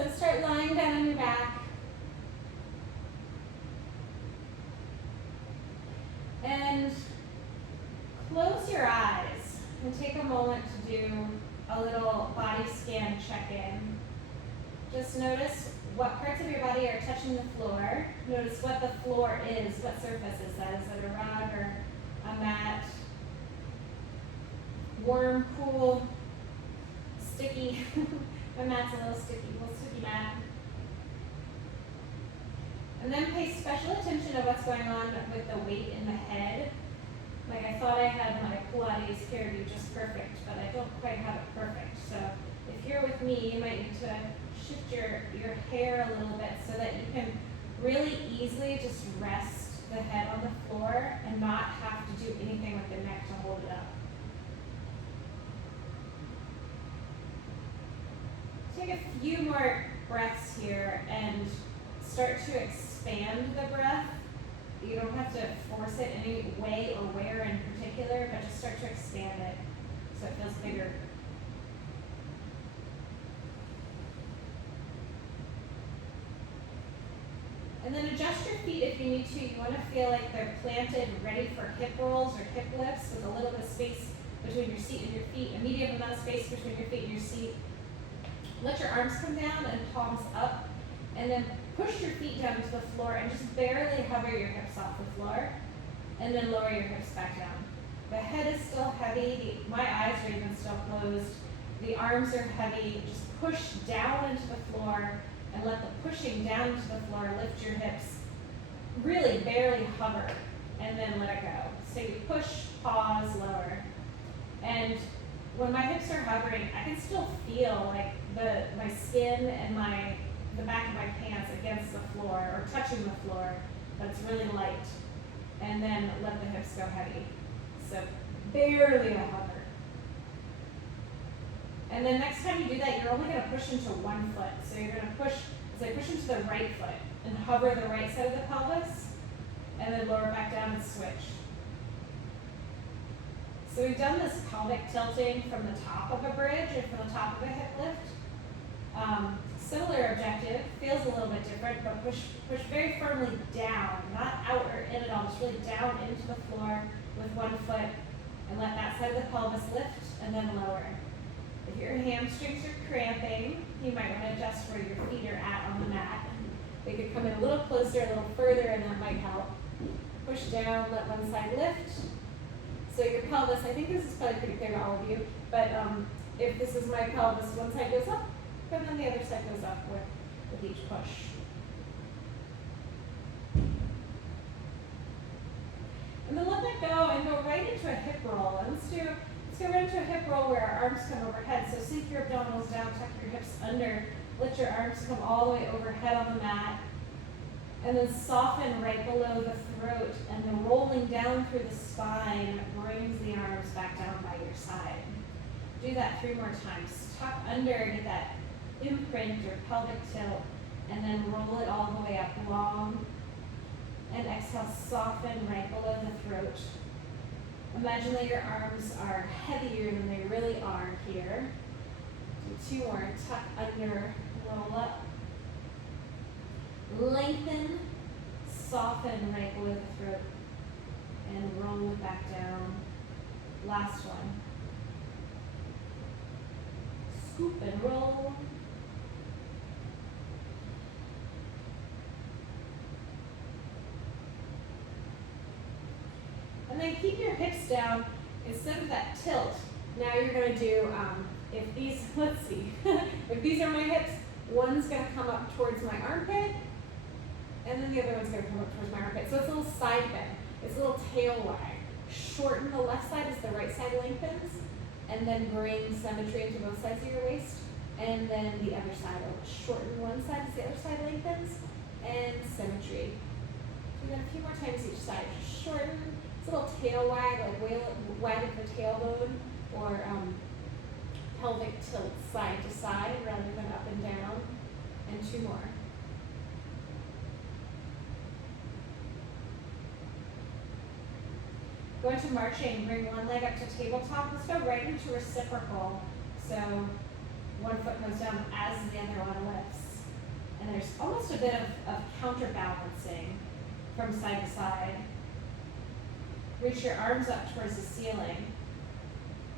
So start lying down on your back. And close your eyes and take a moment to do a little body scan check-in. Just notice what parts of your body are touching the floor. Notice what the floor is, what surface is that? Is it a rug or a mat? Warm, cool, sticky. My mat's a little sticky mat. And then pay special attention to what's going on with the weight in the head. Like I thought I had my Pilates hairdo just perfect, but I don't quite have it perfect. So if you're with me, you might need to shift your hair a little bit so that you can really easily just rest the head on the floor and not have to do anything with the neck to hold it up. Take a few more breaths here and start to expand the breath. You don't have to force it any way or where in particular, but just start to expand it so it feels bigger. And then adjust your feet if you need to. You want to feel like they're planted, ready for hip rolls or hip lifts with a little bit of space between your seat and your feet, a medium amount of space between your feet and your seat. Let your arms come down and palms up, and then push your feet down to the floor and just barely hover your hips off the floor, and then lower your hips back down. The head is still heavy, my eyes are even still closed, the arms are heavy. Just push down into the floor and let the pushing down into the floor lift your hips. Really barely hover, and then let it go. So you push, pause, lower. And when my hips are hovering, I can still feel like my skin and the back of my pants against the floor or touching the floor, but it's really light. And then let the hips go heavy. So barely a hover. And then next time you do that, you're only going to push into one foot. So you're going to push into the right foot and hover the right side of the pelvis, and then lower back down and switch. So we've done this pelvic tilting from the top of a bridge or from the top of a hip lift. Similar objective, feels a little bit different, but push very firmly down, not out or in at all, just really down into the floor with one foot, and let that side of the pelvis lift and then lower. If your hamstrings are cramping, you might want to adjust where your feet are at on the mat. They could come in a little closer, a little further, and that might help. Push down, let one side lift. So your pelvis, I think this is probably pretty clear to all of you, but if this is my pelvis, one side goes up, and then the other side goes up with each push. And then let that go and go right into a hip roll. And let's go right into a hip roll where our arms come overhead. So sink your abdominals down, tuck your hips under, let your arms come all the way overhead on the mat. And then soften right below the throat, and then rolling down through the spine brings the arms back down by your side. Do that 3 more times. Tuck under, get that imprint or pelvic tilt, and then roll it all the way up long. And exhale, soften right below the throat. Imagine that your arms are heavier than they really are here. Do 2 more. Tuck under, roll up. Lengthen, soften right below the throat, and roll it back down. Last one. Scoop and roll. And then keep your hips down instead of that tilt. Now you're going to do, if these, let's see, if these are my hips, one's going to come up towards my armpit, and then the other one's going to come up towards my armpit. So it's a little side bend. It's a little tail wag. Shorten the left side as the right side lengthens, and then bring symmetry into both sides of your waist. And then the other side will shorten one side as the other side lengthens, and symmetry. Do that a few more times each side. Shorten. It's a little tail wag, like wag of the tailbone, or pelvic tilt side to side rather than up and down. And 2 more. Go into marching, bring one leg up to tabletop. Let's go right into reciprocal. So one foot goes down as the other one lifts. And there's almost a bit of counterbalancing from side to side. Reach your arms up towards the ceiling.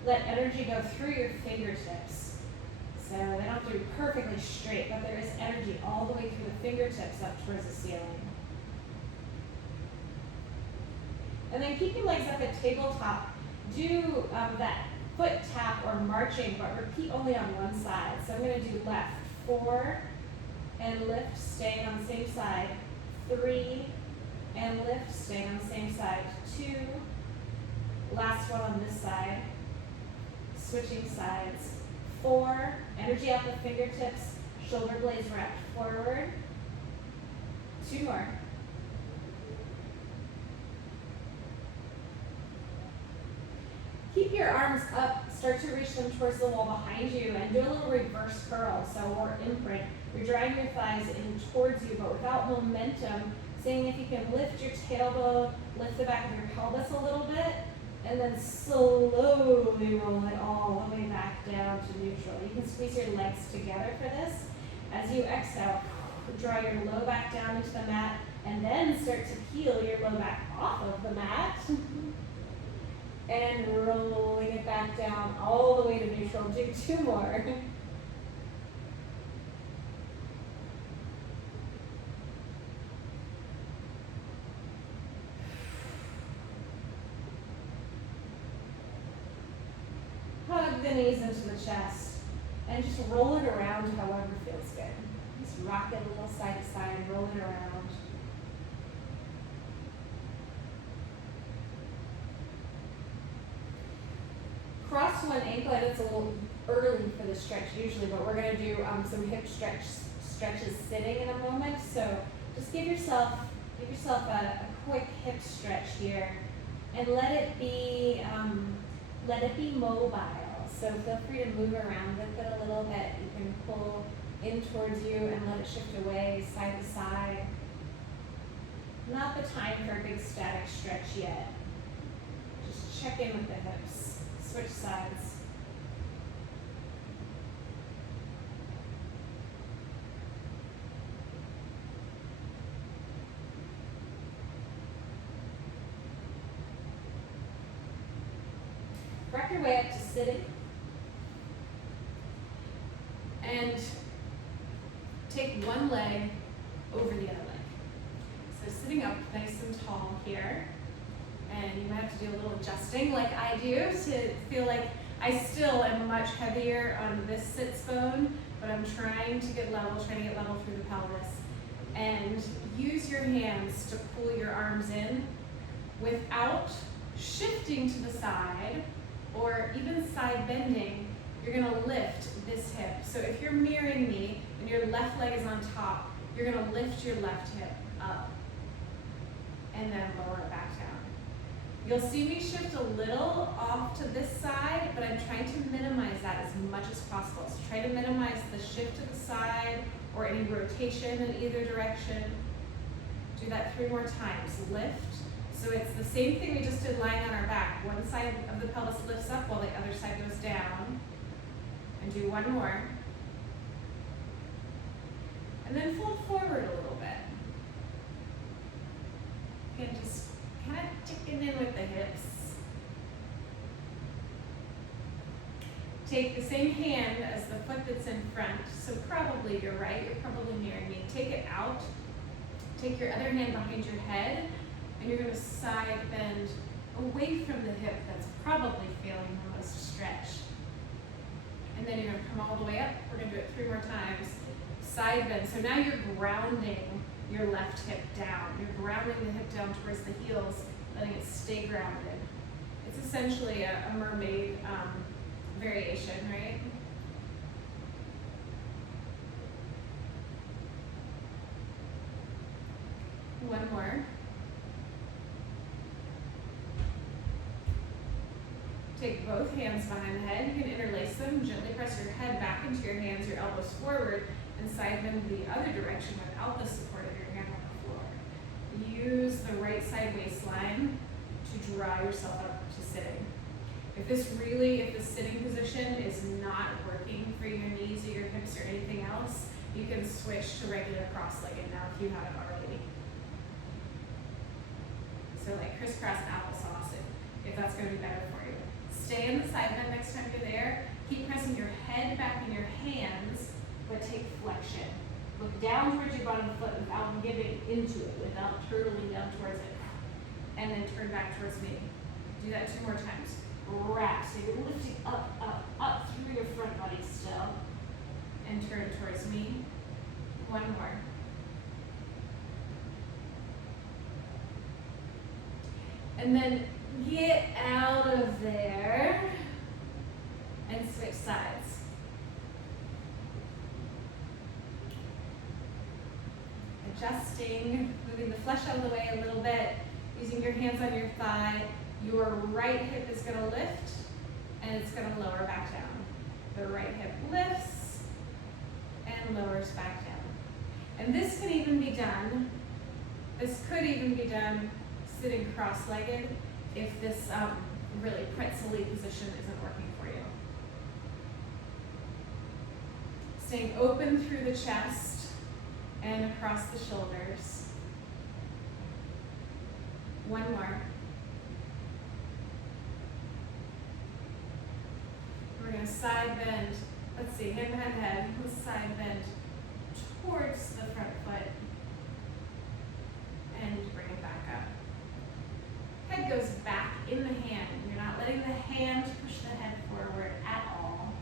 Let energy go through your fingertips. So they don't have to be perfectly straight, but there is energy all the way through the fingertips up towards the ceiling. And then keep your legs up at tabletop. Do that foot tap or marching, but repeat only on one side. So I'm going to do left, 4, and lift, staying on the same side. 3, and lift, staying on the same side. 2, last one on this side. Switching sides. 4, energy out the fingertips, shoulder blades wrapped forward. 2 more. Keep your arms up, start to reach them towards the wall behind you, and do a little reverse curl, or imprint. You're drawing your thighs in towards you, but without momentum, seeing if you can lift your tailbone, lift the back of your pelvis a little bit, and then slowly roll it all the way back down to neutral. You can squeeze your legs together for this. As you exhale, draw your low back down into the mat, and then start to peel your low back off of the mat. And rolling it back down all the way to neutral. Do 2 more. Hug the knees into the chest and just roll it around however feels good. Just rock it a little side to side and roll it around. Cross one ankle. I know it's a little early for the stretch usually, but we're going to do some hip stretches sitting in a moment. So just give yourself a quick hip stretch here, and let it be mobile. So feel free to move around with it a little bit. You can pull in towards you and let it shift away side to side. Not the time for a big static stretch yet. Just check in with the hips. Switch sides. Work your way up to sitting. And take one leg over the other leg. So sitting up nice and tall here. And you might have to do a little adjusting like I do to feel like I still am much heavier on this sits bone, but I'm trying to get level through the pelvis. And use your hands to pull your arms in without shifting to the side or even side bending. You're gonna lift this hip. So if you're mirroring me and your left leg is on top, you're gonna lift your left hip up and then lower it back down. You'll see me shift a little off to this side, but I'm trying to minimize that as much as possible. So try to minimize the shift to the side or any rotation in either direction. Do that 3 more times. Lift. So it's the same thing we just did lying on our back. One side of the pelvis lifts up while the other side goes down. And do 1 more. And then fold forward a little bit. Again, just kind of chicken in with the hips. Take the same hand as the foot that's in front. So probably you're right, you're probably nearing me. Take it out. Take your other hand behind your head, and you're going to side bend away from the hip that's probably feeling the most stretch. And then you're going to come all the way up. We're going to do it 3 more times. Side bend. So now you're grounding your left hip down. You're grounding the hip down towards the heels, letting it stay grounded. It's essentially a mermaid variation, right? One more. Take both hands behind the head. You can interlace them. Gently press your head back into your hands, your elbows forward, and side bend the other direction without the support of your hand on the floor. Use the right side waistline to draw yourself up to sitting. If the sitting position is not working for your knees or your hips or anything else, you can switch to regular cross-legged now if you haven't already. So like crisscross applesauce, if that's going to be better for you. Stay in the side bend next time you're there. Keep pressing your head back in your hands, but take flexion. Look down towards your bottom foot without giving into it, without turtling down towards it. And then turn back towards me. Do that 2 more times. Wrap, so you're lifting up, up, up through your front body still. And turn towards me. 1 more. And then get out of there and switch sides. Adjusting, moving the flesh out of the way a little bit, using your hands on your thigh. Your right hip is going to lift and it's going to lower back down. The right hip lifts and lowers back down. And this can even be done, this could even be done sitting cross-legged if this really pretzel-y position isn't working for you. Staying open through the chest and across the shoulders. 1 more. We're going to side bend. Let's see, hand behind head. Let's side bend towards the front foot and bring it back up. Head goes back in the hand. You're not letting the hand push the head forward at all.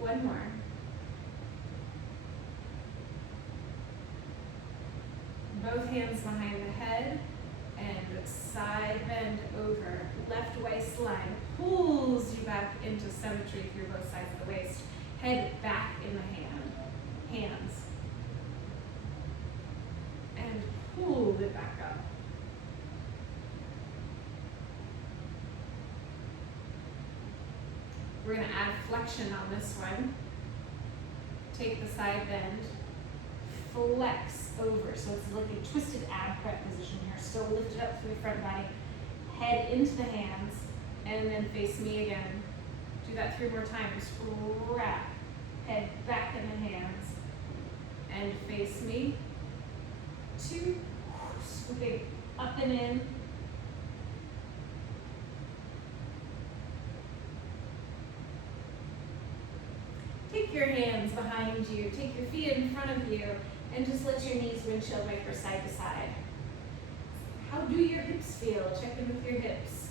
One more. Both hands behind the head and side bend over. Left waistline pulls you back into symmetry through both sides of the waist. Head back in the hands. And pull it back up. We're going to add flexion on this one. Take the side bend, flex over. So it's like a twisted ab crab position here. Still lift it up through the front body. Head into the hands, and then face me again. Do that 3 more times. Wrap. Head back in the hands, and face me. 2. Swooping up and in. Take your hands behind you. Take your feet in front of you, and just let your knees windshield wiper side to side. How do your hips feel? Check in with your hips.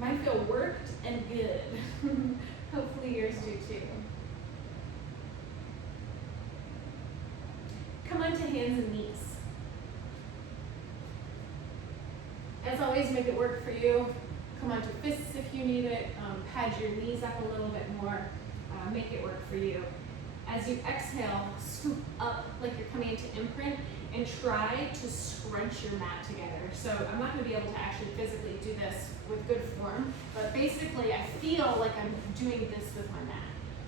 Mine feel worked and good. Hopefully yours do too. Come onto hands and knees. As always, make it work for you. Come onto fists if you need it. Pad your knees up a little bit more. Make it work for you. As you exhale, scoop up like you're coming into imprint and try to scrunch your mat together. So I'm not going to be able to actually physically do this with good form, but basically I feel like I'm doing this with my mat.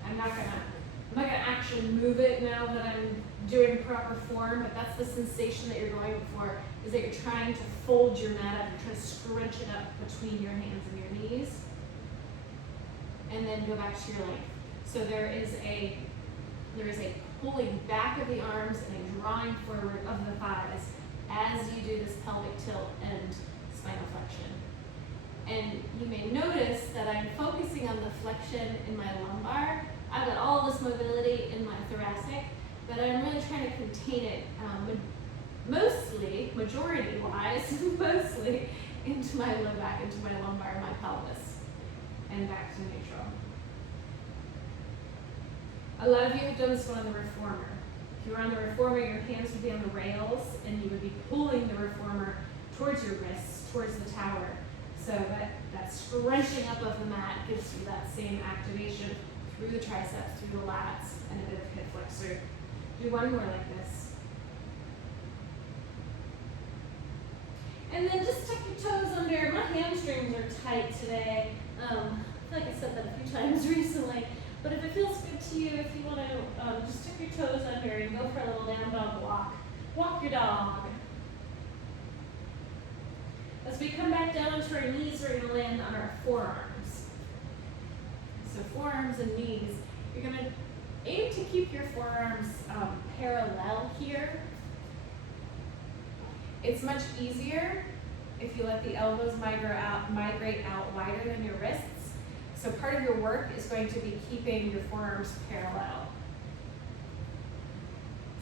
I'm not gonna actually move it now that I'm doing proper form, but that's the sensation that you're going for, is that you're trying to fold your mat up and try to scrunch it up between your hands and your knees. And then go back to your length. So there is a pulling back of the arms and a drawing forward of the thighs as you do this pelvic tilt and spinal flexion. And you may notice that I'm focusing on the flexion in my lumbar. I've got all this mobility in my thoracic, but I'm really trying to contain it mostly, majority-wise, mostly into my low back, into my lumbar, my pelvis, and back to neutral. A lot of you have done this one on the reformer. If you were on the reformer, your hands would be on the rails and you would be pulling the reformer towards your wrists, towards the tower. So that scrunching up of the mat gives you that same activation through the triceps, through the lats, and a bit of hip flexor. Do one more like this. And then just tuck your toes under. My hamstrings are tight today. I feel like I said that a few times recently. But if it feels good to you, if you want to just tuck your toes under and go for a little down dog walk. Walk your dog. As we come back down onto our knees, we're gonna land on our forearms. So forearms and knees, you're gonna aim to keep your forearms parallel here. It's much easier if you let the elbows migrate out wider than your wrists. So part of your work is going to be keeping your forearms parallel.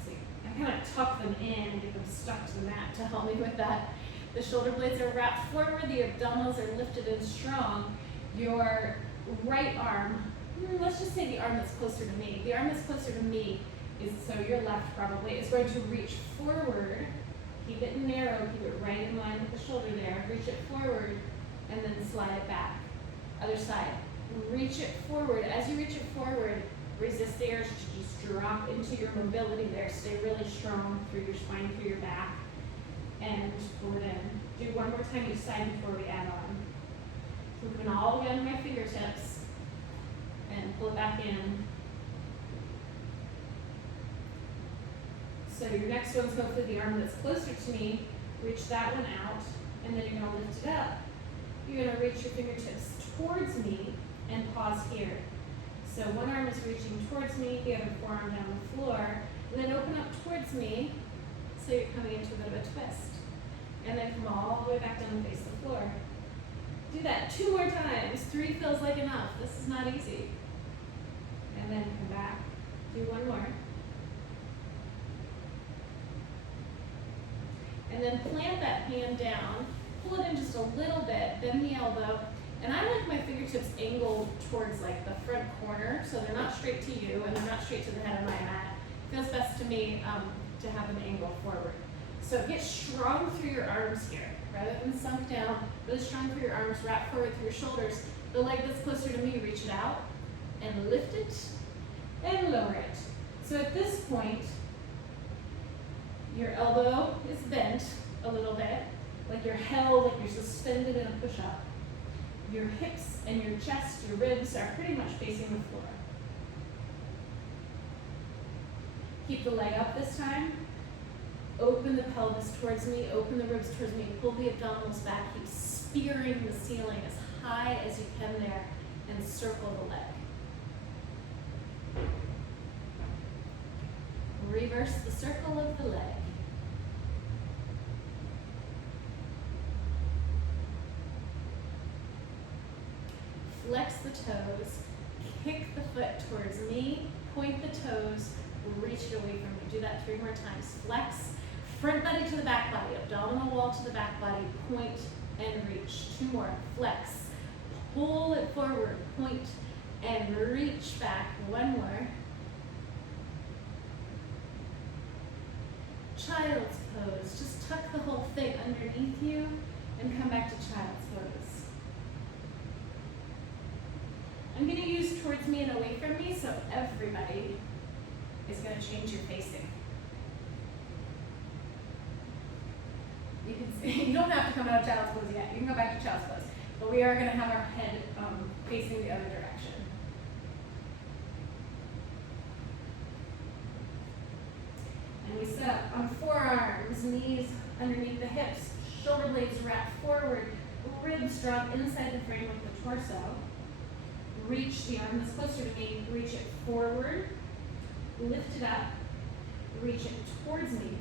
See, I kind of tuck them in and get them stuck to the mat to help me with that. The shoulder blades are wrapped forward, the abdominals are lifted and strong. Your right arm, let's just say the arm that's closer to me. The arm that's closer to me is, so your left probably, is going to reach forward. Keep it narrow, keep it right in line with the shoulder there. Reach it forward and then slide it back. Other side. Reach it forward. As you reach it forward, resist the urge to just drop into your mobility there. Stay really strong through your spine, through your back. And pull it in. Do one more time each side before we add on. Moving all the way under my fingertips. And pull it back in. So your next one's going for the arm that's closer to me. Reach that one out, and then you're going to lift it up. You're going to reach your fingertips towards me and pause here. So one arm is reaching towards me, the other forearm down the floor, and then open up towards me, so you're coming into a bit of a twist. And then come all the way back down and face the floor. Do that 2 more times. 3 feels like enough. This is not easy. And then come back. Do one more. And then plant that hand down, pull it in just a little bit, bend the elbow, and I like my fingertips angled towards like the front corner, so they're not straight to you and they're not straight to the head of my mat. It feels best to me to have them angled forward. So get strong through your arms here, rather than sunk down, really strong through your arms, wrap forward through your shoulders. The leg that's closer to me, reach it out and lift it and lower it. So at this point, your elbow is bent a little bit, like you're held, like you're suspended in a push-up. Your hips and your chest, your ribs are pretty much facing the floor. Keep the leg up this time. Open the pelvis towards me, open the ribs towards me, pull the abdominals back, keep spearing the ceiling as high as you can there, and circle the leg. Reverse the circle of the leg. Flex the toes, kick the foot towards me, point the toes, reach it away from me. Do that 3 more times. Flex, front body to the back body, abdominal wall to the back body, point and reach. 2 more. Flex, pull it forward, point and reach back. 1 more. Child's pose. Just tuck the whole thing underneath you and come back to child's pose. I'm going to use towards me and away from me, so everybody is going to change your facing. You can see, you don't have to come out of child's pose yet. You can go back to child's pose. But we are going to have our head facing the other direction. And we set up on forearms, knees underneath the hips, shoulder blades wrap forward, ribs drop inside the frame of the torso. Reach the arm that's closer to me, reach it forward, lift it up, reach it towards me,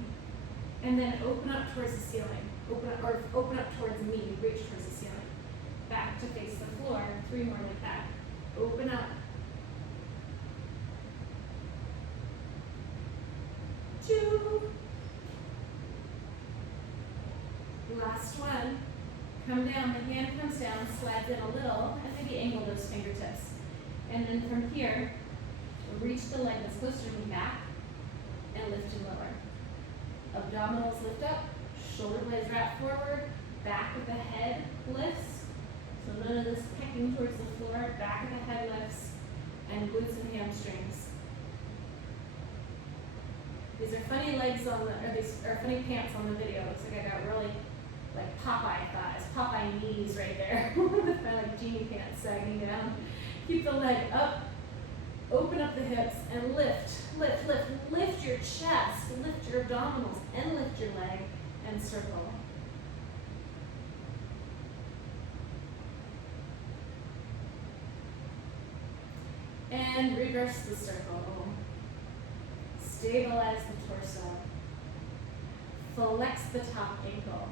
and then open up towards the ceiling. Open up towards me, reach towards the ceiling. Back to face the floor, 3 more like that. Open up. 2. Last one. Come down, the hand comes down, slides in a little, and maybe angle those fingertips. And then from here, reach the leg that's closer to me back, and lift and lower. Abdominals lift up, shoulder blades wrap forward, back of the head lifts. So none of this pecking towards the floor, back of the head lifts, and glutes and hamstrings. These are funny legs on the, or these are funny pants on the video. Looks like I got really like Popeye thighs, Popeye knees right there. With my like genie pants sagging down. Keep the leg up, open up the hips, and lift, lift, lift. Lift your chest, lift your abdominals, and lift your leg, and circle. And reverse the circle. Stabilize the torso. Flex the top ankle.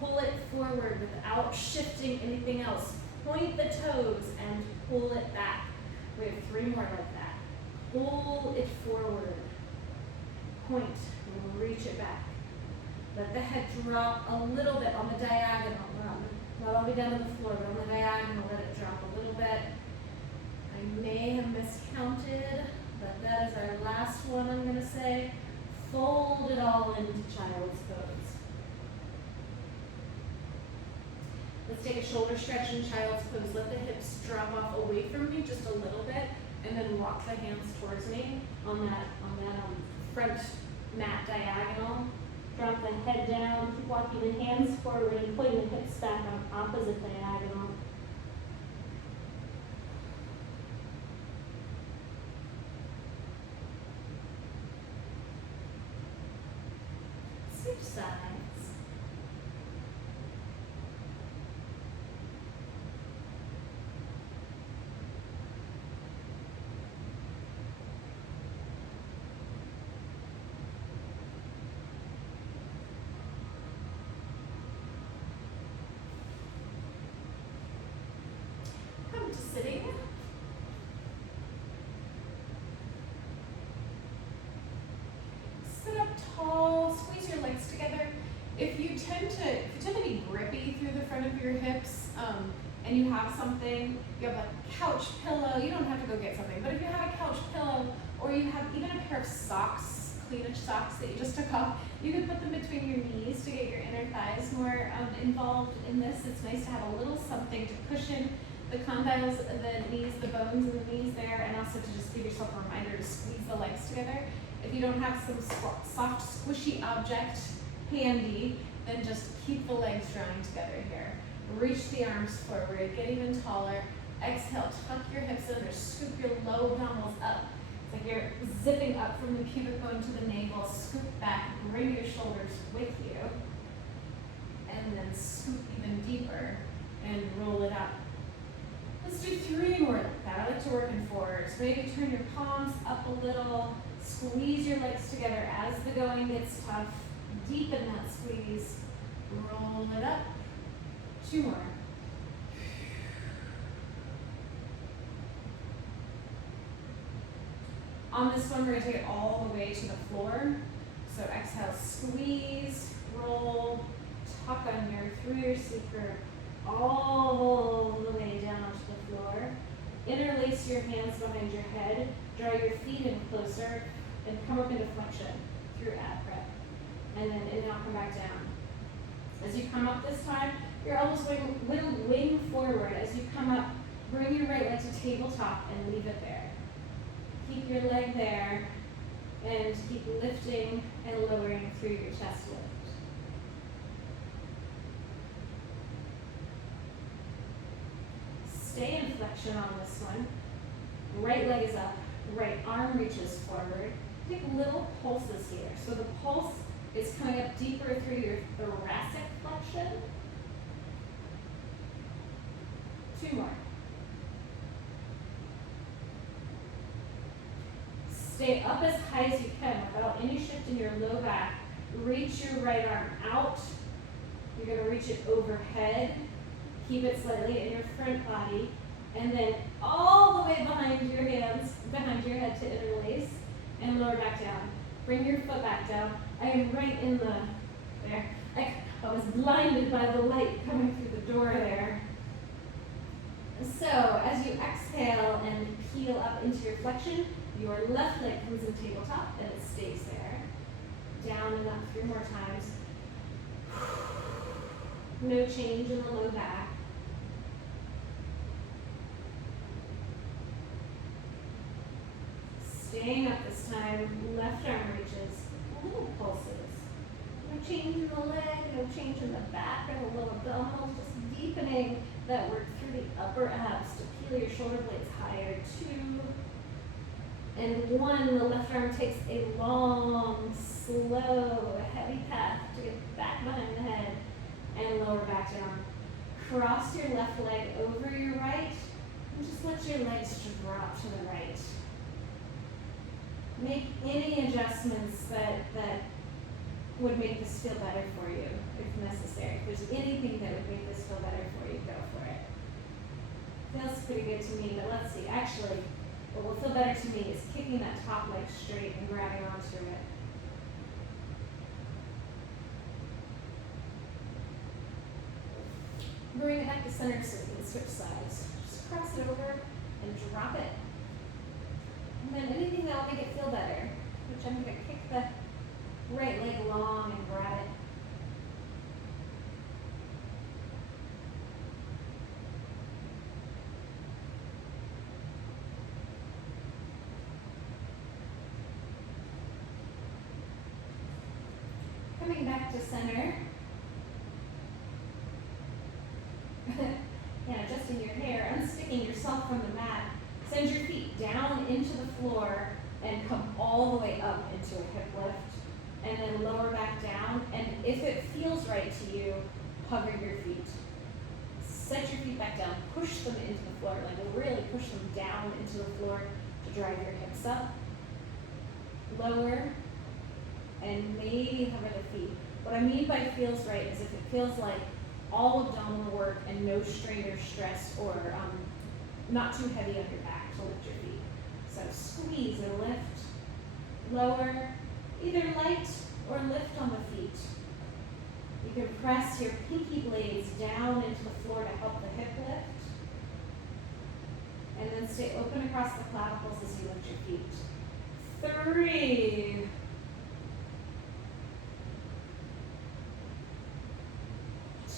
Pull it forward without shifting anything else. Point the toes and pull it back. We have 3 more like that. Pull it forward. Point, reach it back. Let the head drop a little bit on the diagonal. Not all the way down to the floor, but on the diagonal, let it drop a little bit. I may have miscounted, but that is our last one I'm going to say. Fold it all into child's pose. Let's take a shoulder stretch in child's pose. Let the hips drop off away from you just a little bit, and then walk the hands towards me on that front mat diagonal. Drop the head down, keep walking the hands forward and putting the hips back on opposite diagonal. Switch sides. Come to sitting. Sit up tall, squeeze your legs together. If you tend to be grippy through the front of your hips, and you have something, you have a couch pillow, you don't have to go get something, but if you have a couch pillow, or you have even a pair of socks, cleanish socks that you just took off, you can put them between your knees to get your inner thighs more involved in this. It's nice to have a little something to cushion the condyles, the knees, the bones in the knees there, and also to just give yourself a reminder to squeeze the legs together. If you don't have some soft, squishy object handy, then just keep the legs drawing together here. Reach the arms forward, get even taller. Exhale, tuck your hips under, scoop your low abdominals up. It's like you're zipping up from the pubic bone to the navel. Scoop back, bring your shoulders with you. And then scoop even deeper and roll it up. Let's do 3 more like that. I like to work in 4s. Maybe turn your palms up a little. Squeeze your legs together as the going gets tough. Deepen that squeeze. Roll it up. 2 more. On this one, we're going to take it all the way to the floor. So exhale, squeeze, roll, tuck under through your seeker, all the way down to the floor. Interlace your hands behind your head, draw your feet in closer, and come up into flexion through ab prep. And then I'll come back down. As you come up this time, your elbows will wing forward. As you come up, bring your right leg to tabletop and leave it there. Keep your leg there and keep lifting and lowering through your chest lift. Stay in flexion on this one. Right leg is up, right arm reaches forward. Take little pulses here. So the pulse is coming up deeper through your thoracic flexion. 2 more. Stay up as high as you can without any shift in your low back. Reach your right arm out. You're going to reach it overhead. Keep it slightly in your front body. And then all the way behind your hands, behind your head to interlace. And lower back down. Bring your foot back down. I am right in the, there. I was blinded by the light coming through the door there. So as you exhale and peel up into your flexion, your left leg comes in tabletop and it stays there. Down and up 3 more times. No change in the low back. Staying up this time, left arm reaches, little pulses. No change in the leg, no change in the back or the lower abdominals, just deepening that work through the upper abs to peel your shoulder blades higher. 2, and 1, the left arm takes a long, slow, heavy path to get back behind the head and lower back down. Cross your left leg over your right, And just let your legs drop to the right. Make any adjustments that would make this feel better for you, if necessary. If there's anything that would make this feel better for you, go for it. Feels pretty good to me, but let's see. Actually, what will feel better to me is kicking that top leg straight and grabbing onto it. Bring it back to center so we can switch sides. Just cross it over and drop it. And then anything that will make it feel better, which I'm going to kick the right leg long and grab it. Coming back to center. Yeah, adjusting your hair, unsticking yourself from the mat. Send your feet down into the floor and come all the way up into a hip lift. And then lower back down. And if it feels right to you, hover your feet. Set your feet back down. Push them into the floor. Like really push them down into the floor to drive your hips up. Lower. And maybe hover the feet. What I mean by feels right is if it feels like all abdominal work and no strain or stress or not too heavy on your back to lift your feet. So squeeze and lift, lower, either light or lift on the feet. You can press your pinky blades down into the floor to help the hip lift. And then stay open across the clavicles as you lift your feet. 3.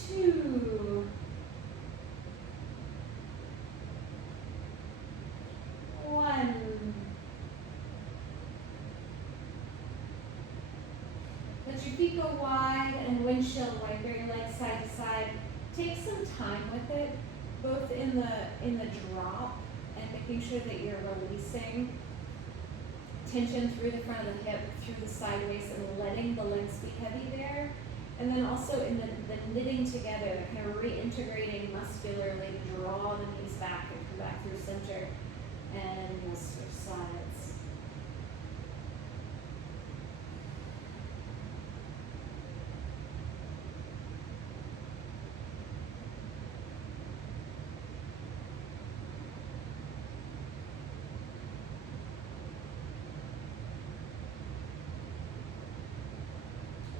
2. 1. Let your feet go wide and windshield wiper your legs side to side. Take some time with it, both in the drop and making sure that you're releasing tension through the front of the hip, through the side waist, and letting the legs be heavy there. And then also in the knitting together, kind of reintegrating muscularly to draw the knees back and come back through center. And we'll switch sides.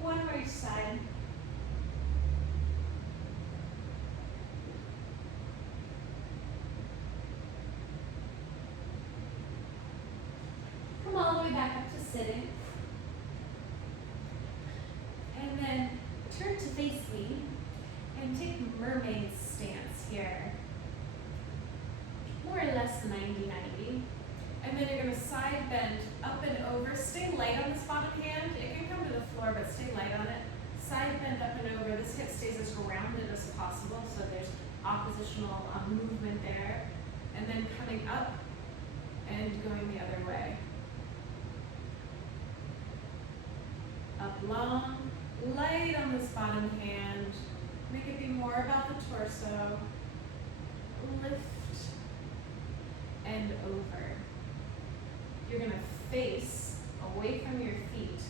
One more each side. Come all the way back up to sitting. And then turn to face me and take mermaid stance here. More or less 90-90. And then you're going to side bend up and over. Stay light on this bottom hand. It can come to the floor, but stay light on it. Side bend up and over. This hip stays as rounded as possible, so there's oppositional movement there. And then coming up and going the other way. Up long, light on this bottom hand. Make it be more about the torso. Lift and over. You're going to face away from your feet.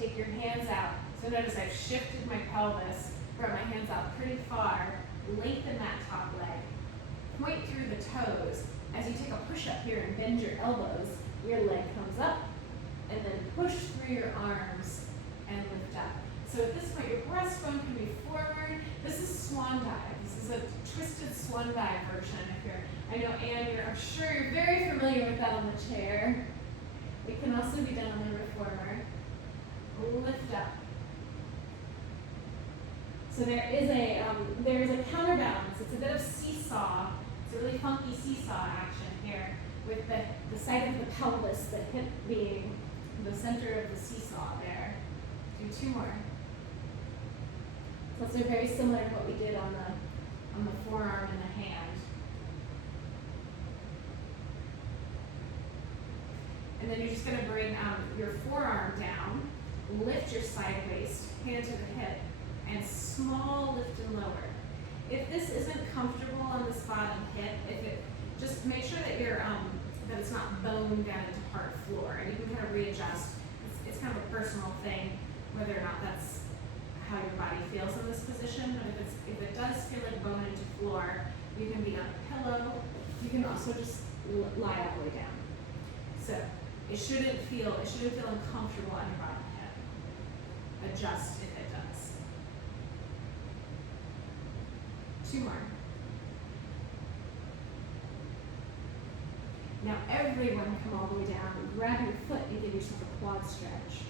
Take your hands out. So notice I've shifted my pelvis, brought my hands out pretty far. Lengthen that top leg. Point through the toes. As you take a push up here and bend your elbows, your leg comes up, and then push through your arms and lift up. So at this point, your breastbone can be forward. This is swan dive. This is a twisted swan dive version. I know, Anne, I'm sure you're very familiar with that on the chair. It can also be done on the reformer. Lift up. So there is a counterbalance. It's a bit of seesaw. It's a really funky seesaw action here with the side of the pelvis, the hip being the center of the seesaw there. Do 2 more. So it's very similar to what we did on the forearm and the hand. And then you're just going to bring your forearm down, lift your side waist, hand to the hip, and small lift and lower. If this isn't comfortable on this bottom hip, just make sure that you're, that it's not bone down into hard floor, and you can kind of readjust. It's kind of a personal thing, whether or not that's how your body feels in this position, but if it does feel like bone into floor, you can be on a pillow. You can also just lie all the way down. So it shouldn't feel uncomfortable on your bottom hip. Adjust if it does. 2 more. Now everyone come all the way down, grab your foot and give yourself a quad stretch.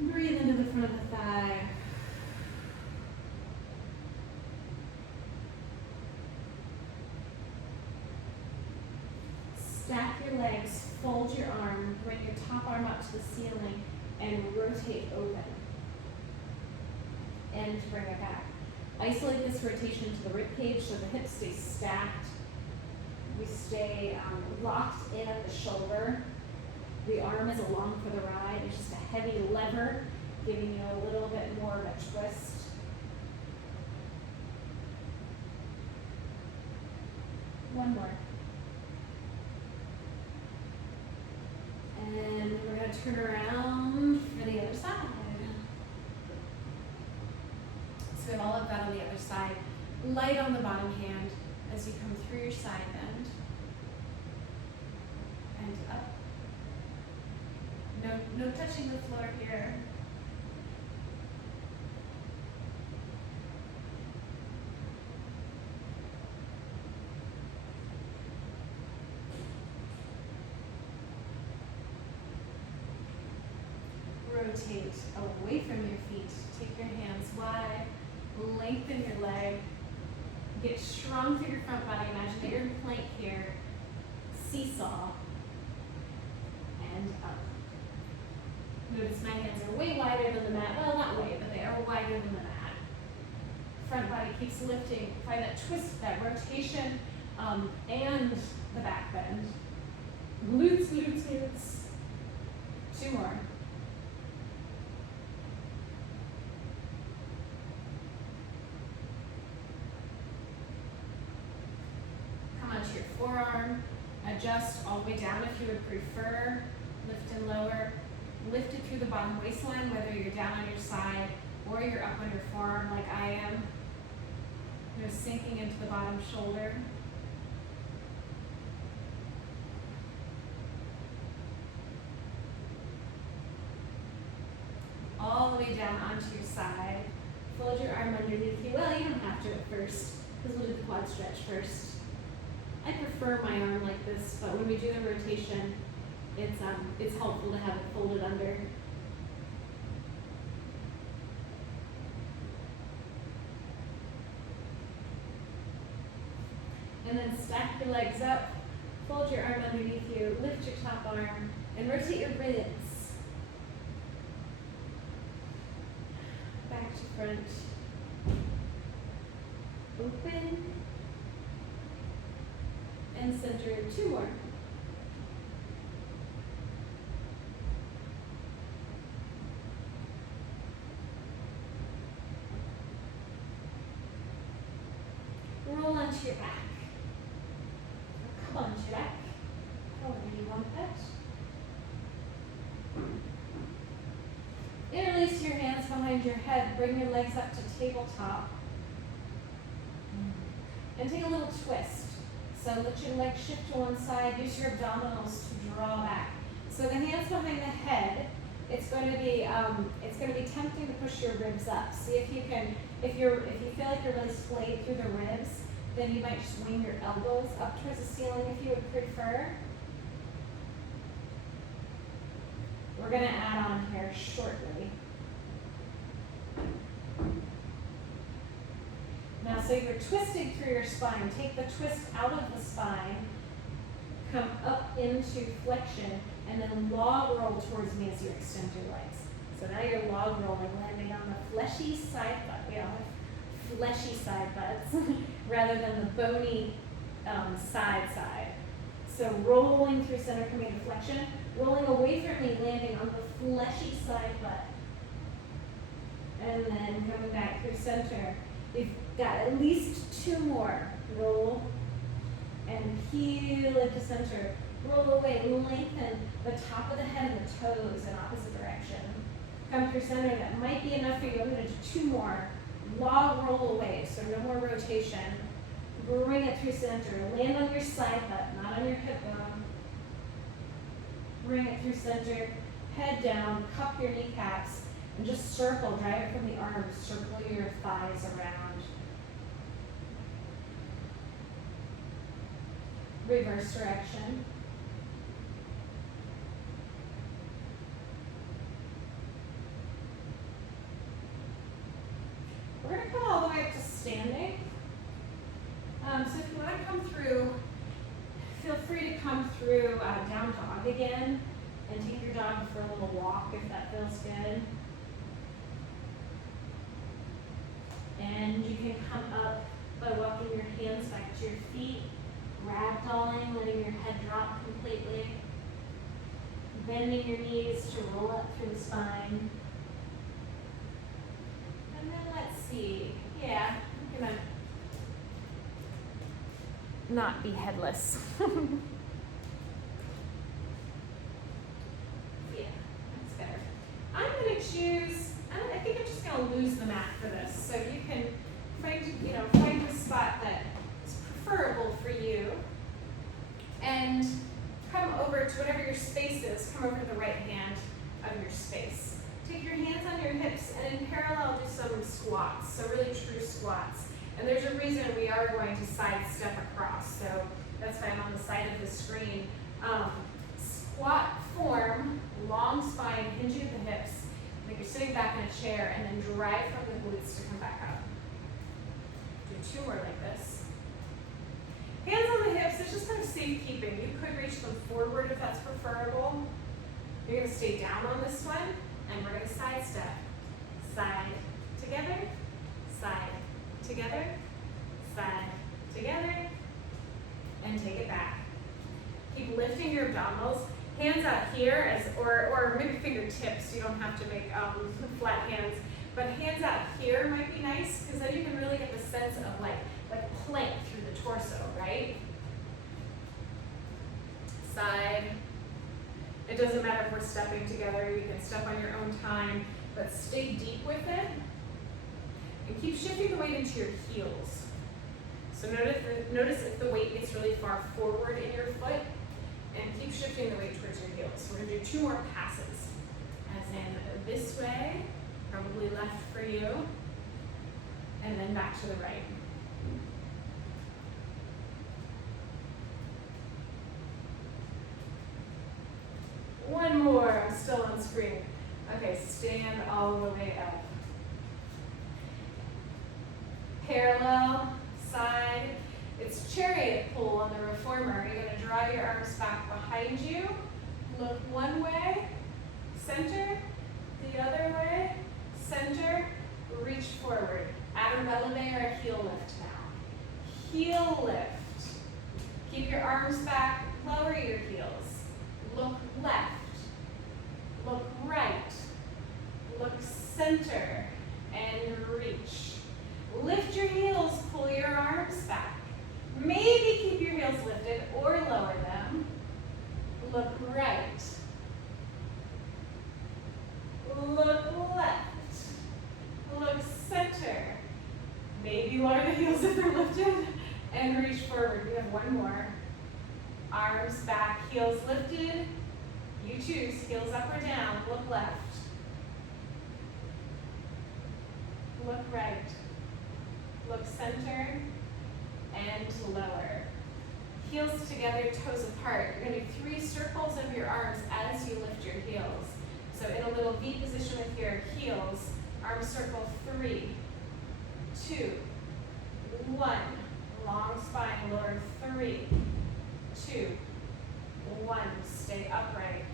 Breathe into the front of the thigh. Stack your legs, fold your arm, bring your top arm up to the ceiling, and rotate open. And bring it back. Isolate this rotation to the rib cage so the hips stay stacked. We stay locked in at the shoulder. The arm is along for the ride. It's just a heavy lever, giving you a little bit more of a twist. One more. And we're going to turn around for the other side. So we have all of that on the other side. Light on the bottom hand as you come through your side bend. And up. No touching the floor here. Rotate away from your feet. Take your hands wide. Lengthen your leg. Get strong through your front body. Imagine that you're in plank here. Seesaw. And up. Notice my hands are way wider than the mat. Well, not way, but they are wider than the mat. Front body keeps lifting. Find that twist, that rotation, and the back bend. Glutes, glutes, glutes. 2 more. Come onto your forearm. Adjust all the way down if you would prefer. Lift and lower. Lift it through the bottom waistline, whether you're down on your side or you're up on your forearm like I am. You're sinking into the bottom shoulder. All the way down onto your side. Fold your arm underneath you. Well, you don't have to at first, because we'll do the quad stretch first. I prefer my arm like this, but when we do the rotation, it's helpful to have it folded under. And then stack your legs up, fold your arm underneath you, lift your top arm, and rotate your ribs. Back to front. Open. And center. 2 more. Roll onto your back. Come onto your back. However you want that. Interlace your hands behind your head. Bring your legs up to tabletop. And take a little twist. So let your legs shift to one side. Use your abdominals to draw back. So the hands behind the head. It's going to be tempting to push your ribs up. See if you can. If you feel like you're really splayed through the ribs, then you might swing your elbows up towards the ceiling if you would prefer. We're going to add on here shortly. Now, so you're twisting through your spine. Take the twist out of the spine, come up into flexion, and then log roll towards me as you extend your legs. So now you're log rolling, landing on the fleshy side butt. We all have fleshy side butts rather than the bony side. So rolling through center, coming into flexion, rolling away from me, landing on the fleshy side butt. And then coming back through center. We've got at least 2 more. Roll And heel into center. Roll away, lengthen the top of the head and the toes in opposite direction. Come through center, that might be enough for you. I'm gonna do 2 more. Log roll away, so no more rotation. Bring it through center. Land on your side butt, not on your hip bone. Bring it through center. Head down, cup your kneecaps, and just circle. Drive it from the arms. Circle your thighs around. Reverse direction. We're going to come all the way up to standing. So if you want to come through, feel free to come through down dog again and take your dog for a little walk if that feels good. And you can come up by walking your hands back to your feet, ragdolling, letting your head drop completely, bending your knees to roll up through the spine. And then let's see, yeah, I'm gonna not be headless. Yeah, that's better. I'm gonna choose, I think I'm just gonna lose the mat for this. So you can find a spot that is preferable for you. And come over to whatever your space is, come over to the right hand of your space. Take your hands on your hips and in parallel do some squats, so really true squats. And there's a reason we are going to side step across, so that's why I'm on the side of the screen. Squat form, long spine, hinging at the hips, like you're sitting back in a chair, and then drive from the glutes to come back up. Do 2 more like this. Hands on the hips, it's just kind of safekeeping. You could reach them forward if that's preferable. You're going to stay down on this one, and we're going to side step. Side, together, side, together, side, together, and take it back. Keep lifting your abdominals. Hands out here, or maybe fingertips. You don't have to make flat hands, but hands out here might be nice, because then you can really get the sense of like plank through the torso, right? Side. It doesn't matter if we're stepping together. You can step on your own time, but stay deep with it. And keep shifting the weight into your heels. So notice if the weight gets really far forward in your foot, and keep shifting the weight towards your heels. So we're going to do 2 more passes. As in this way, probably left for you, and then back to the right. One more, I'm still on screen. Okay, stand all the way up. Parallel, side. It's chariot pull on the reformer. You're going to draw your arms back behind you. Look one way, center, the other way, center, reach forward. Add a releve or a heel lift now. Heel lift. Keep your arms back, lower your heels. Look left, look right, look center, and reach. Lift your heels, pull your arms back. Maybe keep your heels lifted or lower them. Look right. Look left. Look center. Maybe lower the heels if they're lifted. And reach forward. We have 1 more. Arms back, heels lifted. You choose, heels up or down. Look left. Look right. Look center. And lower. Heels together, toes apart. You're going to do 3 circles of your arms as you lift your heels. So in a little V position with your heels, arm circle 3, 2, 1. Long spine, lower 3, 2, 1. Stay upright.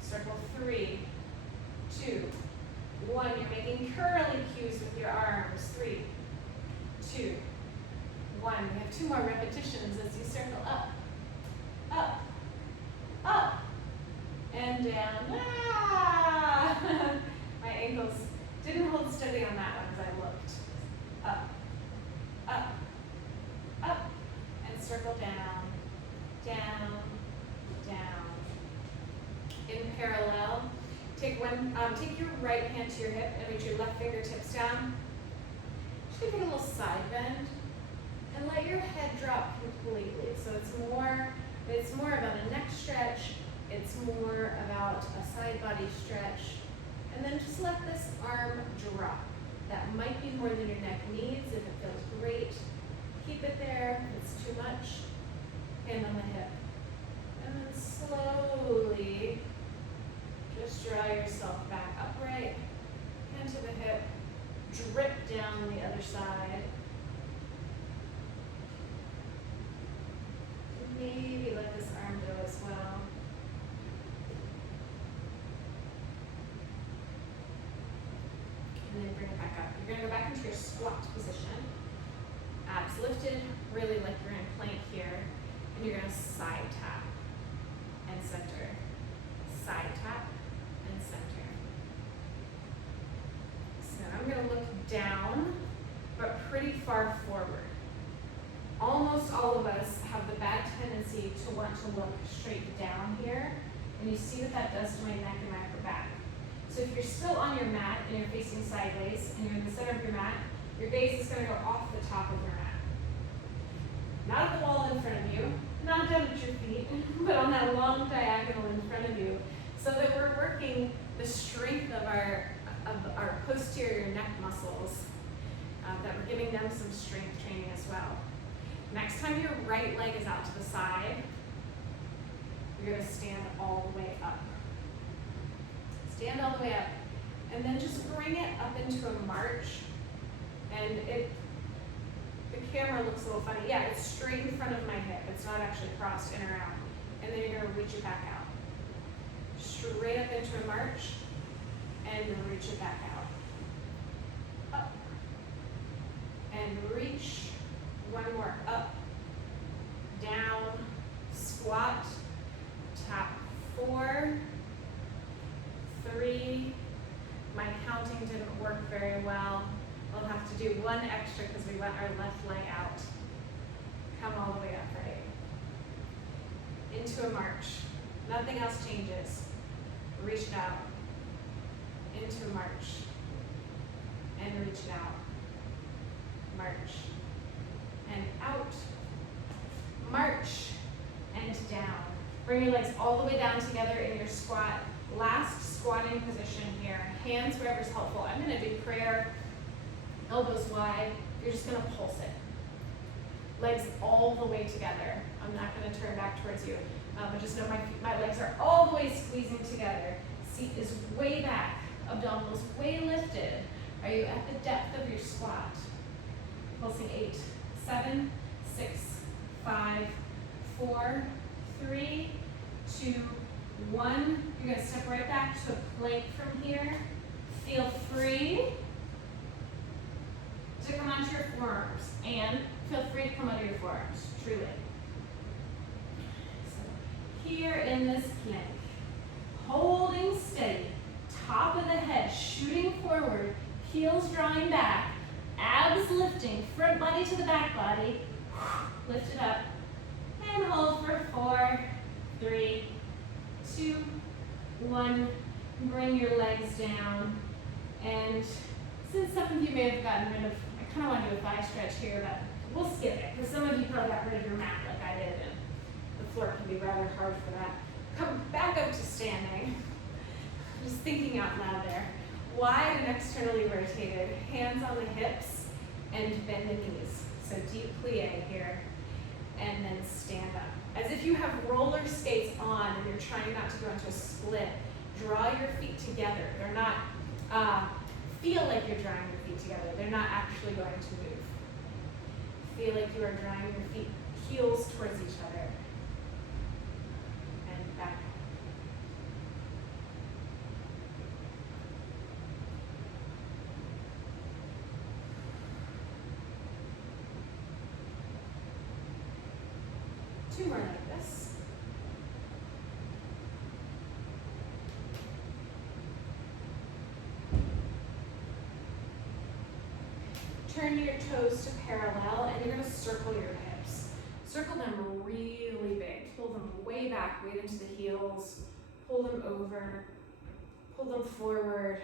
Circle 3, 2, 1. You're making curly cues with your arms. 3, 2, 1. We have 2 more repetitions as you circle up, up, up, and down. Ah! My ankles didn't hold steady on that one as I looked. Up, up, up, and circle down. down, down. In parallel, take your right hand to your hip and reach your left fingertips down. Just gonna take a little side bend and let your head drop completely. So it's more about a neck stretch, it's more about a side body stretch. And then just let this arm drop. That might be more than your neck needs. If it feels great, keep it there. If it's too much, hand on the hip. And then slowly just draw yourself back upright, hand to the hip, drip down the other side. Maybe let this arm go as well. And then bring it back up. You're gonna go back into your squat position. Abs lifted, really like you're in plank here. And you're gonna side tap and center. Side tap and center. So I'm gonna look down, but pretty far forward. Almost all of us have the bad tendency to want to look straight down here. And you see what that does to my neck and my upper back. So if you're still on your mat and you're facing sideways and you're in the center of your mat, your gaze is going to go off the top of your mat. Not at the wall in front of you, not down at your feet, but on that long diagonal in front of you, so that we're working the strength of our posterior neck muscles, that we're giving them some strength training as well. Next time your right leg is out to the side, you're going to stand all the way up. Stand all the way up, and then just bring it up into a march. And the camera looks a little funny. Yeah, it's straight in front of my hip. It's not actually crossed in or out. And then you're going to reach it back out. Straight up into a march, and reach it back out. Up, and reach. One more, up, down, squat, tap 4, 3, my counting didn't work very well. We'll have to do one extra because we went our left leg out. Come all the way up, right? Into a march. Nothing else changes. Reach it out. Into a march. And reach it out. March. And out. March. And down. Bring your legs all the way down together in your squat. Last squatting position here. Hands wherever's helpful. I'm going to do prayer. Elbows wide. You're just going to pulse it. Legs all the way together. I'm not going to turn back towards you. But just know my legs are all the way squeezing together. Seat is way back. Abdominals way lifted. Are you at the depth of your squat? Pulsing 8, 7, 6, 5, 4, 3, 2, 1. You're going to step right back to a plank from here. Feel free to come onto your forearms, and feel free to come under your forearms, truly. So here in this plank, holding steady, top of the head shooting forward, heels drawing back, abs lifting, front body to the back body, lift it up, and hold for 4, 3, 2, 1. Bring your legs down, and since some of you may have gotten rid of, I kind of want to do a thigh stretch here, but we'll skip it, because some of you probably got rid of your mat like I did, and the floor can be rather hard for that. Come back up to standing. Just thinking out loud there. Wide and externally rotated, hands on the hips, and bend the knees. So deep plie here, and then stand up. As if you have roller skates on and you're trying not to go into a split. Draw your feet together. They're not, feel like you're drawing your feet together. They're not actually going to move. Feel like you are drawing your feet heels towards each other. And back. 2 more like this. Turn your toes to parallel, and you're going to circle your hips. Circle them really big. way back, weight into the heels, pull them over, pull them forward.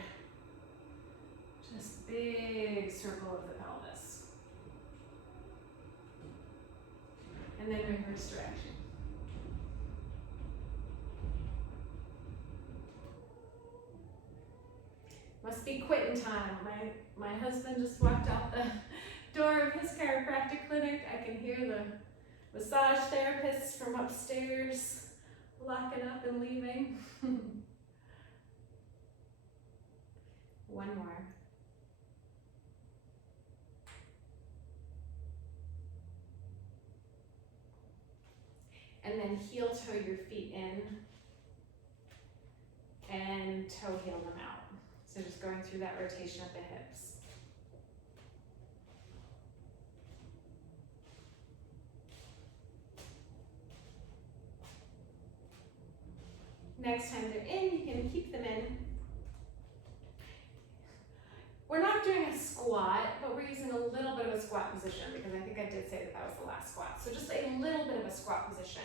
Just big circle of the pelvis. And then reverse direction. Must be quitting time. My husband just walked out the door of his chiropractic clinic. I can hear the massage therapists from upstairs locking up and leaving. One more. And then heel toe your feet in and toe heel them out. So just going through that rotation of the hips. Next time they're in, you can keep them in. We're not doing a squat, but we're using a little bit of a squat position because I think I did say that that was the last squat. So just a little bit of a squat position.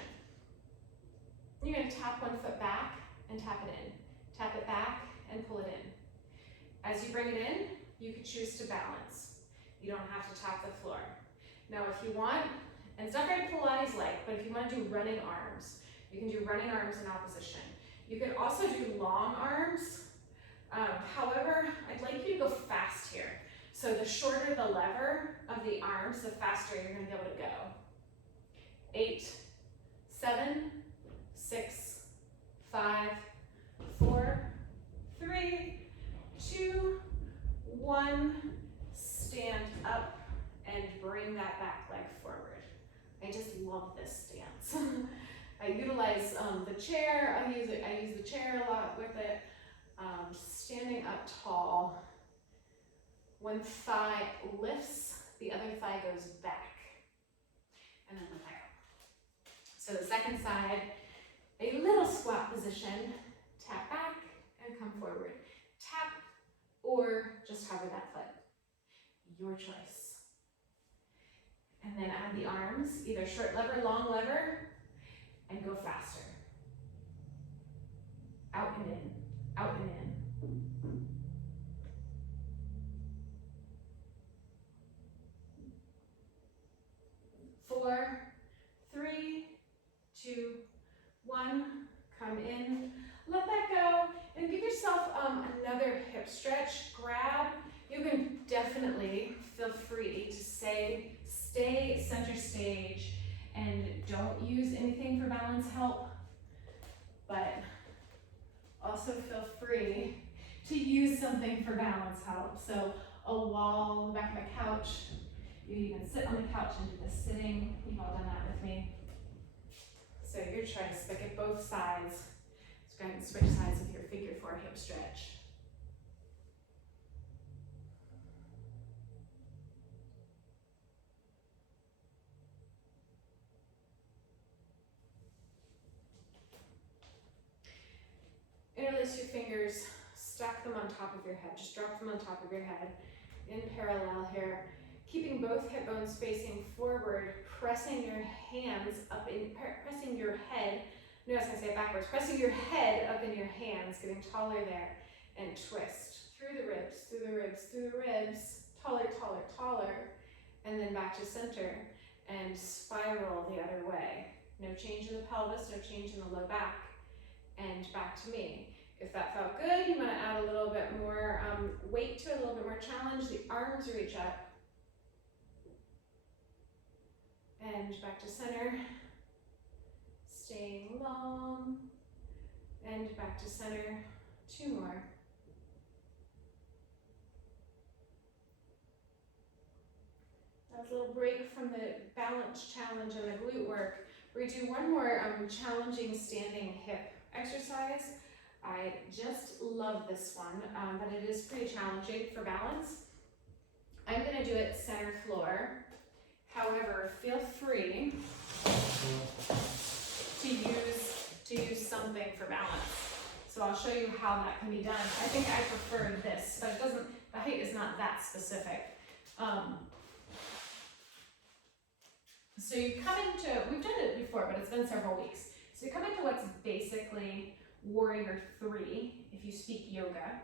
You're going to tap one foot back and tap it in. Tap it back and pull it in. As you bring it in, you could choose to balance. You don't have to tap the floor. Now if you want, and it's not very Pilates-like, but if you want to do running arms, you can do running arms in opposition. You can also do long arms. However, I'd like you to go fast here. So the shorter the lever of the arms, the faster you're going to be able to go. 8, 7, 6, 5, 4, 3, 2, 1. Stand up and bring that back leg forward. I just love this stance. I utilize the chair. I use the chair a lot with it. Standing up tall. One thigh lifts, the other thigh goes back. And then let that go. So the second side, a little squat position. Tap back and come forward. Tap or just hover that foot. Your choice. And then add the arms, either short lever, long lever, and go faster. Out and in, out and in. 4, 3, 2, 1. Come in, let that go, and give yourself another hip stretch. Grab. You can definitely feel free to stay center stage and don't use anything for balance help, but also feel free to use something for balance help. So a wall on the back of a couch. You even sit on the couch and do the sitting. You've all done that with me. So your choice, but get both sides. So go ahead and switch sides with your figure 4 hip stretch. Interlace your fingers, stack them on top of your head. Just drop them on top of your head in parallel here. Keeping both hip bones facing forward, pressing your hands up in, pressing your head, no, I was gonna say it backwards, pressing your head up in your hands, getting taller there, and twist through the ribs, through the ribs, through the ribs, taller, taller, taller, and then back to center, and spiral the other way. No change in the pelvis, no change in the low back, and back to me. If that felt good, you wanna add a little bit more weight to it, a little bit more challenge. The arms reach up. And back to center, staying long, and back to center, 2 more. That's a little break from the balance challenge and the glute work. We're gonna do one more challenging standing hip exercise. I just love this one, but it is pretty challenging for balance. I'm gonna do it center floor. However, feel free to use something for balance. So I'll show you how that can be done. I think I prefer this, but it doesn't, the height is not that specific. So you come into, we've done it before, but it's been several weeks. So you come into what's basically warrior 3, if you speak yoga.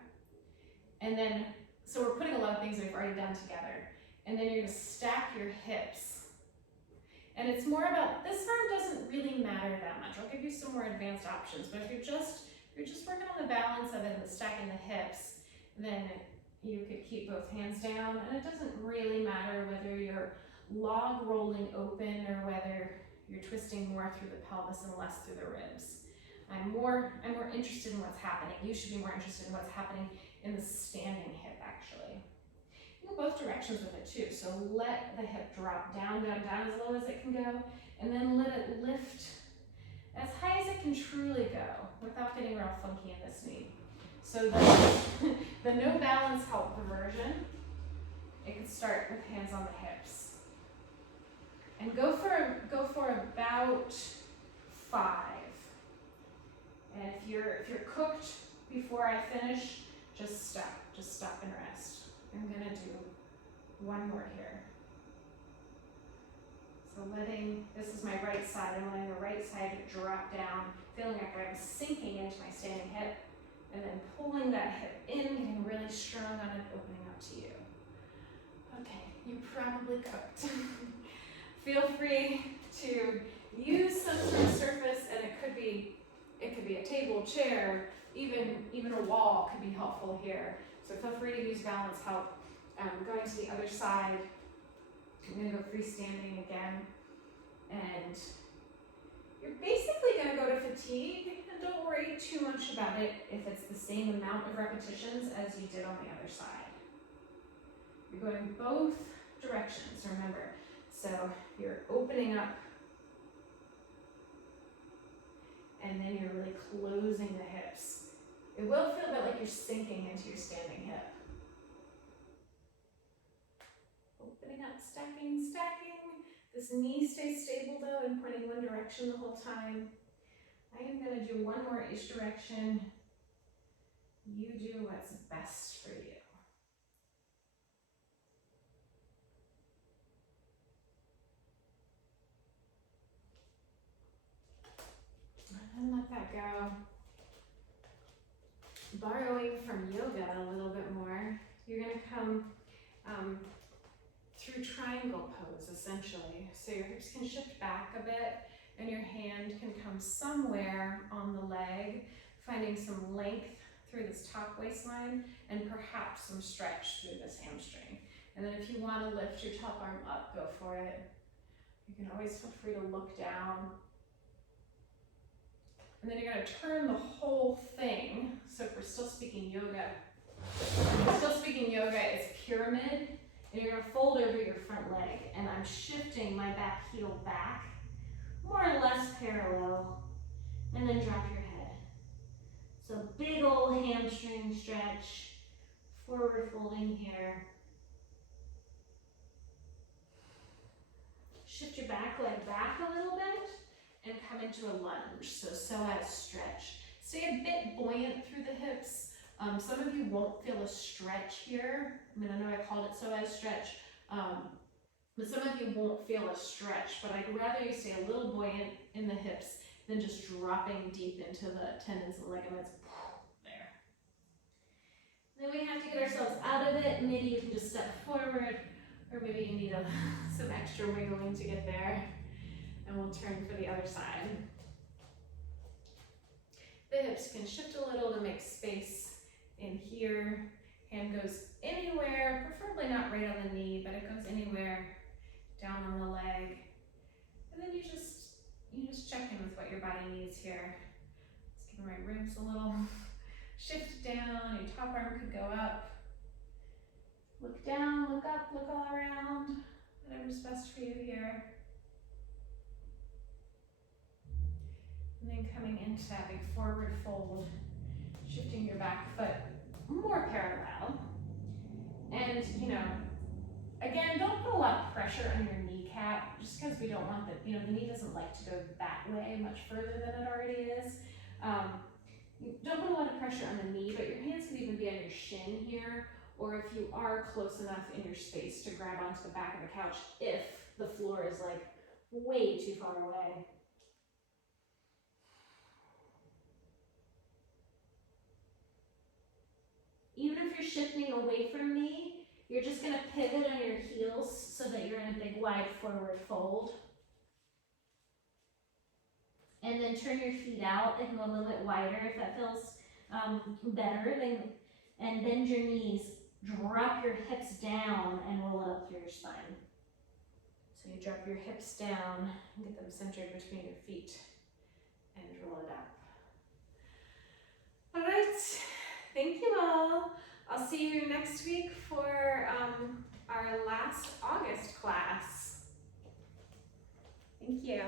And then, so we're putting a lot of things that we've already done together. And then you're gonna stack your hips. And it's more about, this arm doesn't really matter that much. I'll give you some more advanced options, but if you're just working on the balance of it and stacking the hips, then you could keep both hands down, and it doesn't really matter whether you're log rolling open or whether you're twisting more through the pelvis and less through the ribs. I'm more interested in what's happening. You should be more interested in what's happening in the standing hip, actually. You go both directions with it too. So let the hip drop down, down, down as low as it can go, and then let it lift as high as it can truly go without getting real funky in this knee. So the no balance help version, it could start with hands on the hips. And go for about 5. And if you're cooked before I finish, just stop and rest. I'm gonna do one more here. So this is my right side, I'm letting the right side drop down, feeling like I'm sinking into my standing hip, and then pulling that hip in, getting really strong on it, opening up to you. Okay, you probably cooked. Feel free to use some sort of surface, and it could be a table, chair, even a wall could be helpful here. So feel free to use balance help. Going to the other side, I'm gonna go freestanding again, and you're basically gonna go to fatigue, and don't worry too much about it if it's the same amount of repetitions as you did on the other side. You're going both directions, remember. So you're opening up, and then you're really closing the hips. It will feel a bit like you're sinking into your standing hip. Opening up, stacking, stacking. This knee stays stable though and pointing one direction the whole time. I am gonna do one more each direction. You do what's best for you. And let that go. Borrowing from yoga a little bit more, you're gonna come through triangle pose, essentially. So your hips can shift back a bit, and your hand can come somewhere on the leg, finding some length through this top waistline, and perhaps some stretch through this hamstring. And then if you want to lift your top arm up, go for it. You can always feel free to look down. And then you're going to turn the whole thing. So if we're still speaking yoga, it's pyramid. And you're going to fold over your front leg. And I'm shifting my back heel back, more or less parallel. And then drop your head. So big old hamstring stretch. Forward folding here. Shift your back leg back a little bit and come into a lunge. So psoas stretch. Stay a bit buoyant through the hips. Some of you won't feel a stretch here. I mean, I know I called it psoas stretch, but some of you won't feel a stretch, but I'd rather you stay a little buoyant in the hips than just dropping deep into the tendons and ligaments. There. Then we have to get ourselves out of it. Maybe you can just step forward, or maybe you need some extra wiggling to get there. And we'll turn for the other side. The hips can shift a little to make space in here. Hand goes anywhere, preferably not right on the knee, but it goes anywhere down on the leg. And then you just check in with what your body needs here. Just giving my ribs a little shift down. Your top arm could go up. Look down, look up, look all around. Whatever's best for you here. And then coming into that big forward fold, shifting your back foot more parallel. And, again, don't put a lot of pressure on your kneecap, just because we don't want the knee doesn't like to go that way much further than it already is. Don't put a lot of pressure on the knee, but your hands can even be on your shin here, or if you are close enough in your space to grab onto the back of the couch if the floor is like way too far away. away from me, you're just gonna pivot on your heels so that you're in a big wide forward fold. And then turn your feet out and go a little bit wider if that feels better. And bend your knees, drop your hips down and roll it up through your spine. So you drop your hips down and get them centered between your feet and roll it up. All right, thank you all. I'll see you next week for our last August class. Thank you.